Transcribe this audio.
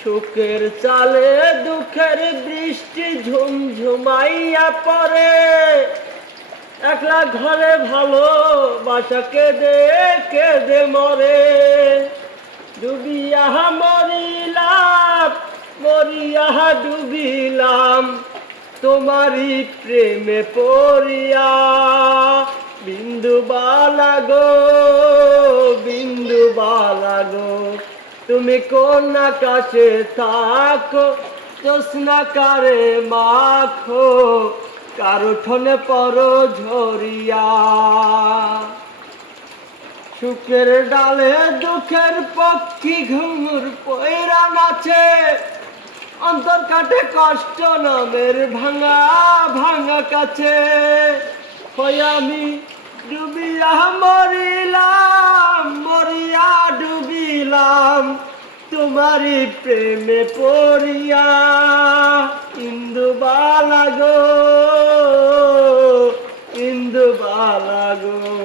সুখের চালে দুঃখের বৃষ্টি ঝুমঝুমাইয়া পড়ে, একলা ঘরে ভালো বাসা কেঁদে কেঁদে মরে। ডুবিয়া মরিলাম, মরিয়া ডুবিলাম, তোমারই প্রেমে পড়িয়া। বিন্দু বালা গো, বিন্দু বালা গো, তুমি কোন আকাশে থাকো, জ্যোৎস্না কারে মাখো, কারো ঠনে পরো ঝরিয়া। সুখের ডালে দুঃখের পক্ষী ঘুঙুর পয়রা নাচে, অন্তর কাটে কষ্ট নামের ভাঙা ভাঙা কাছে। হই আমি ডুবিয়া মরিলাম, মরিয়া ডুবিলাম, তোমারই প্রেমে পড়িয়া। ইন্দু বালা গো, ইন্দু বালা গো।